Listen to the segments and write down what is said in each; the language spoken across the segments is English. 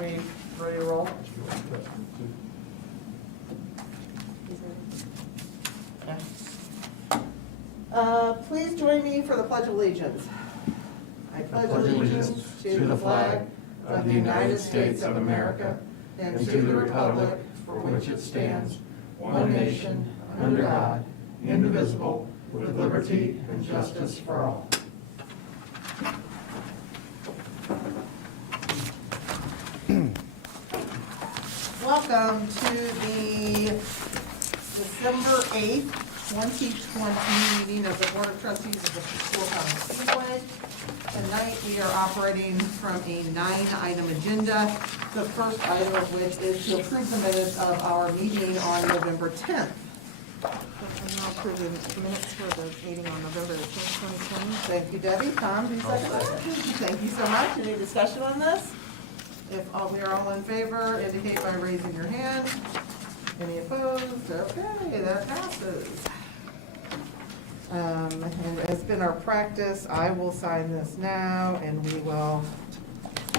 we ready to roll? Okay. Please join me for the Pledge of Allegiance. I pledge allegiance to the flag of the United States of America and to the republic for which it stands, one nation, under God, indivisible, with liberty and justice for all. Welcome to the December 8th, 2020 meeting of the Board of Trustees of the School Town Speedway. Tonight we are operating from a 9-item agenda, the first item of which is to approve the minutes of our meeting on November 10th. I'm now approving the minutes for the meeting on November 10th, 2020. Thank you, Debbie. Tom, do you second that? Thank you so much. Any discussion on this? If we are all in favor, indicate by raising your hand. Any opposed? Okay, that passes. And it's been our practice, I will sign this now, and we will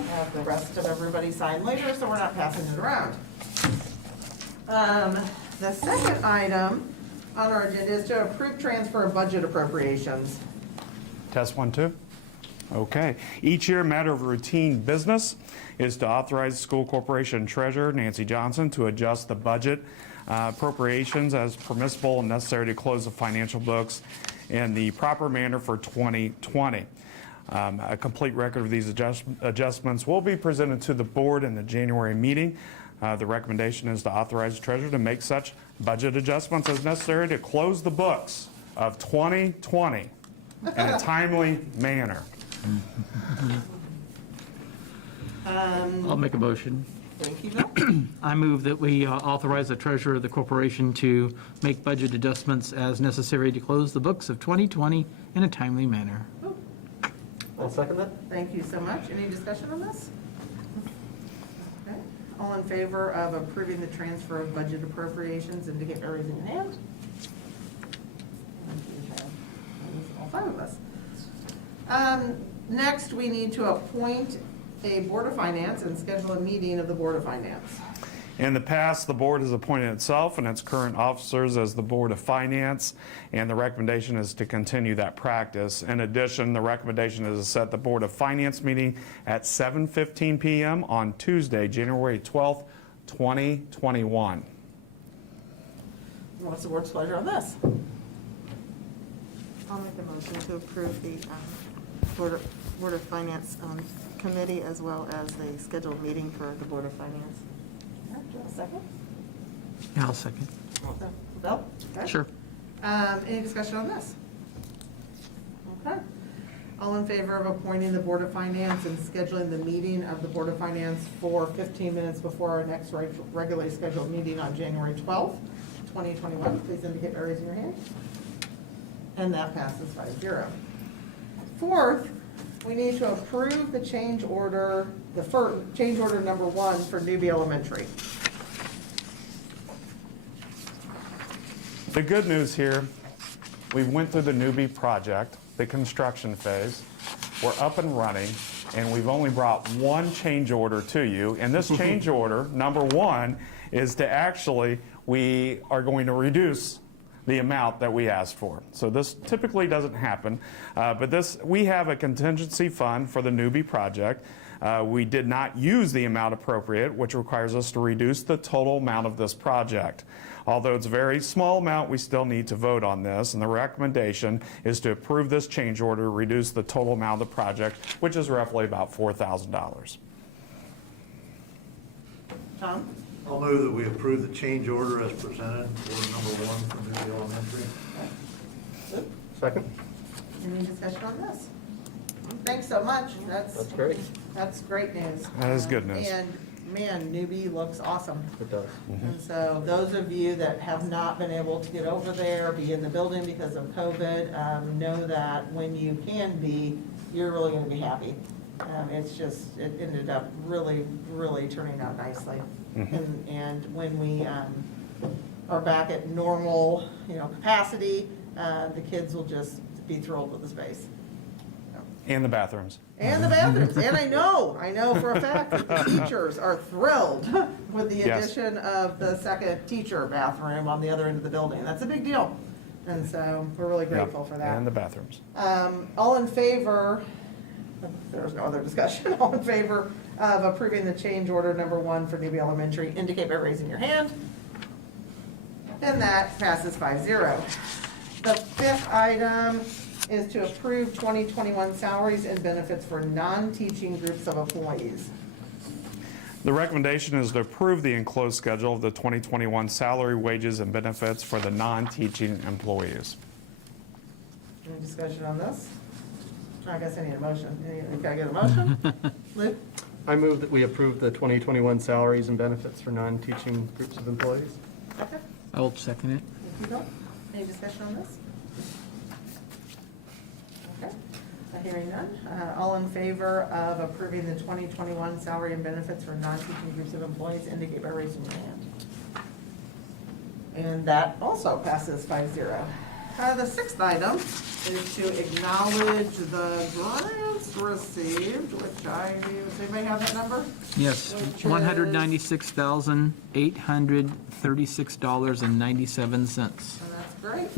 have the rest of everybody sign later, so we're not passing it around. The second item on our agenda is to approve transfer of budget appropriations. Test 1, 2. Okay. Each year, a matter of routine business is to authorize the school corporation treasurer, Nancy Johnson, to adjust the budget appropriations as permissible and necessary to close the financial books in the proper manner for 2020. A complete record of these adjustments will be presented to the board in the January meeting. The recommendation is to authorize the treasurer to make such budget adjustments as necessary to close the books of 2020 in a timely manner. I'll make a motion. Thank you, Bill. I move that we authorize the treasurer of the corporation to make budget adjustments as necessary to close the books of 2020 in a timely manner. I'll second that. Thank you so much. Any discussion on this? Okay. All in favor of approving the transfer of budget appropriations, indicate by raising your hand. All 5 of us. Next, we need to appoint a Board of Finance and schedule a meeting of the Board of Finance. In the past, the board has appointed itself and its current officers as the Board of Finance, and the recommendation is to continue that practice. In addition, the recommendation is to set the Board of Finance meeting at 7:15 p.m. on Tuesday, January 12th, 2021. What's the board's pleasure on this? I'll make a motion to approve the Board of Finance committee as well as the scheduled meeting for the Board of Finance. Do you have a second? Yeah, I'll second. Bill? Okay. Sure. Any discussion on this? Okay. All in favor of appointing the Board of Finance and scheduling the meeting of the Board of Finance for 15 minutes before our next regularly scheduled meeting on January 12th, 2021, please indicate by raising your hand. And that passes 5-0. Fourth, we need to approve the change order, change order number 1 for Newbie Elementary. The good news here, we went through the Newbie project, the construction phase. We're up and running, and we've only brought one change order to you. And this change order, number 1, is to actually, we are going to reduce the amount that we asked for. So this typically doesn't happen, but we have a contingency fund for the Newbie project. We did not use the amount appropriate, which requires us to reduce the total amount of this project. Although it's a very small amount, we still need to vote on this, and the recommendation is to approve this change order, reduce the total amount of the project, which is roughly about $4,000. Tom? I'll move that we approve the change order as presented, order number 1 for Newbie Elementary. Good. Second. Any discussion on this? Thanks so much. That's great. That's great news. That is good news. And man, Newbie looks awesome. It does. And so those of you that have not been able to get over there, be in the building because of COVID, know that when you can be, you're really going to be happy. It ended up really, really turning out nicely. And when we are back at normal, capacity, the kids will just be thrilled with the space. And the bathrooms. And the bathrooms, and I know for a fact that the teachers are thrilled with the Yes. addition of the second teacher bathroom on the other end of the building. That's a big deal. And so we're really grateful Yep, for that. And the bathrooms. All in favor, there's no other discussion, all in favor of approving the change order number 1 for Newbie Elementary, indicate by raising your hand. And that passes 5-0. The fifth item is to approve 2021 salaries and benefits for non-teaching groups of employees. The recommendation is to approve the enclosed schedule of the 2021 salary, wages, and benefits for the non-teaching employees. Any discussion on this? I guess I need a motion. Can I get a motion? Luke? I move that we approve the 2021 salaries and benefits for non-teaching groups of employees. Okay. I will second it. Thank you, Bill. Any discussion on this? Okay. Hearing none. All in favor of approving the 2021 salary and benefits for non-teaching groups of employees, indicate by raising your hand. And that also passes 5-0. The sixth item is to acknowledge the grants received, which does anybody have that number? Yes, Which is- $196,836.97. So that's great.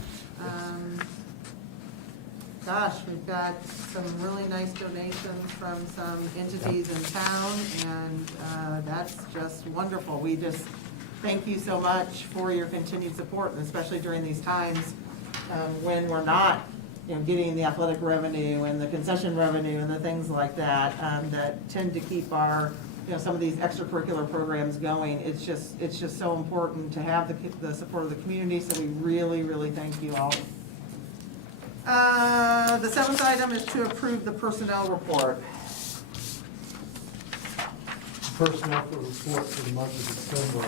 Gosh, we've got some really nice donations from some entities in town, and that's just wonderful. We just thank you so much for your continued support, and especially during these times when we're not, getting the athletic revenue and the concession revenue and the things like that that tend to keep our, some of these extracurricular programs going. It's just so important to have the support of the community, so we really, really thank you all. The seventh item is to approve the personnel report. Personnel report for the month of December.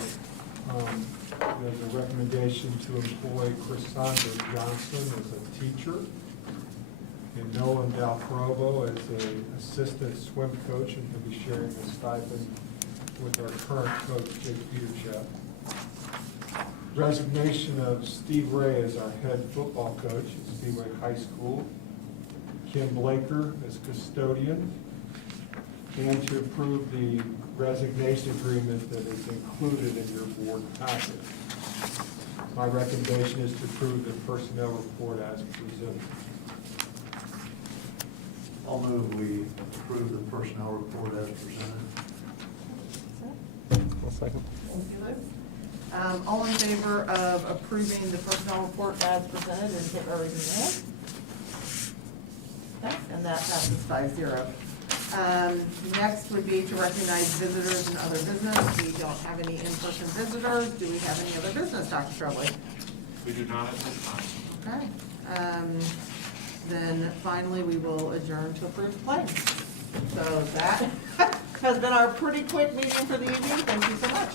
There's a recommendation to employ Cassandra Johnson as a teacher and Nolan Dalprovo as an assistant swim coach, and he'll be sharing a stipend with our current coach, Jake Peterchap. Resignation of Steve Ray as our head football coach at Speedway High School. Kim Blaker as custodian. And to approve the resignation agreement that is included in your board packet. My recommendation is to approve the personnel report as presented. I'll move we approve the personnel report as presented. I'll second. Thank you, Luke. All in favor of approving the personnel report as presented, indicate by raising your hand. Okay, and that passes 5-0. Next would be to recognize visitors and other business. We don't have any in-person visitors. Do we have any other business, Dr. Strobel? We do not at this time. Okay. Then finally, we will adjourn to approve claims. So that has been our pretty quick meeting for the evening. Thank you so much.